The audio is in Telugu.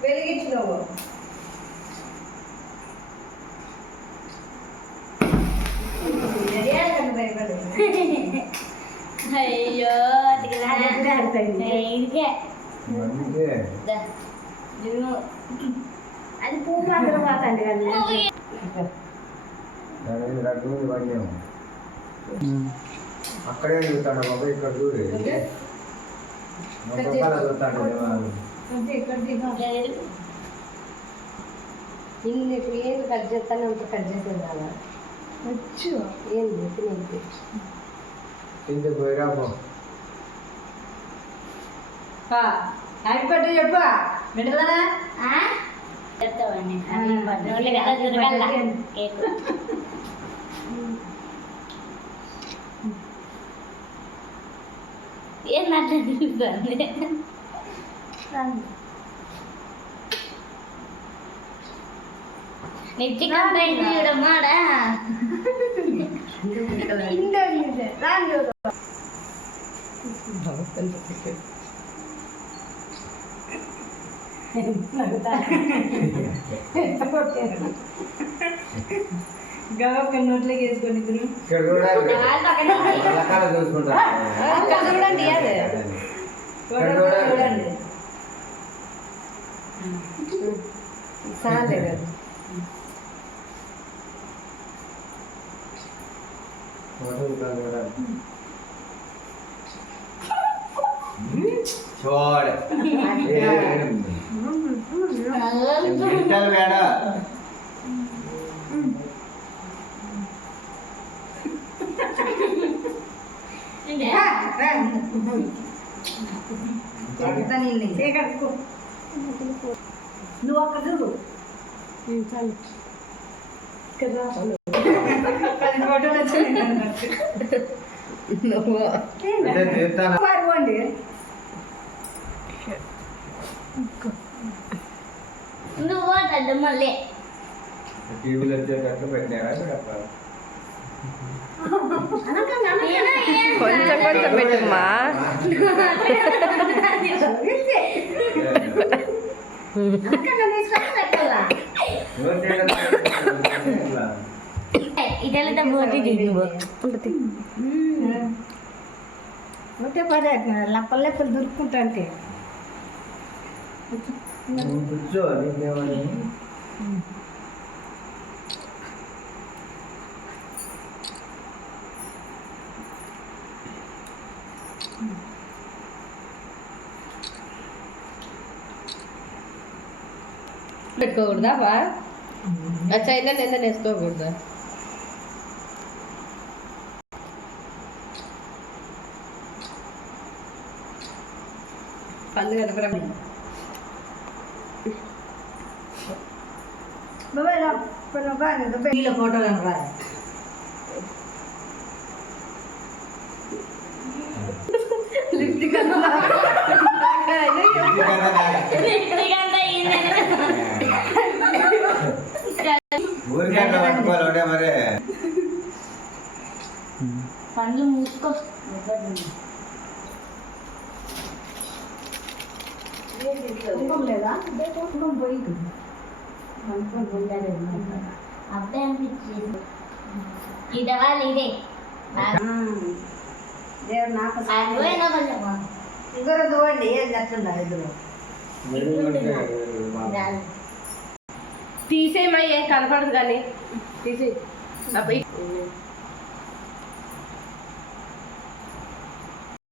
వెలిగించినావు అయ్యో అది పువ్వు మాత్రం మాకండి అక్కడే చూస్తాడు బాబా ఇక్కడ చూడు చూస్తాడు నీకు ఏం కట్ చేస్తానే ఉంటే కట్ చేసేది కదా వచ్చు ఏంది తినేది ఇంటి పోయిరా పో హ్యాపీ బర్త్డే చెప్పు బిడ్డలనా ఏంటంటే నెచ్చికమ్మా గవక్క నోట్లోకి వేసుకొని ఇక్కడ చూసుకుంటా చూడండి అదే చూడండి చాలే కదా చూడ వేడ నువ్వు అక్కడ చూడు ఫోటో వచ్చింది నువ్వు అడ్డు మళ్ళీ టీవీలో వచ్చేటట్టు పెట్టినారా కొంచెం కొంచెం పెట్టమ్మా ఇటెళ్తా పోటీ ఒకటే పదే లప్పలు లెప్పలు దొరుకుంటా అంటే కూర్చో నీకేమని పెట్టుకోకూడదా బా చైనా నిన్న వేసుకోకూడదా పళ్ళు కనపరా ఫోటో కనరా ఊరికే మరి పండ్లు మూసుకో లేదా పోయి అబ్బాయి అనిపించింది ఇదవాలి ఇదే దేవుడు నాకు ఇద్దరు చూడండి ఏం చెప్తుందా ఇద్దరు తీసేయమా ఏం కనపడదు కానీ తీసేయి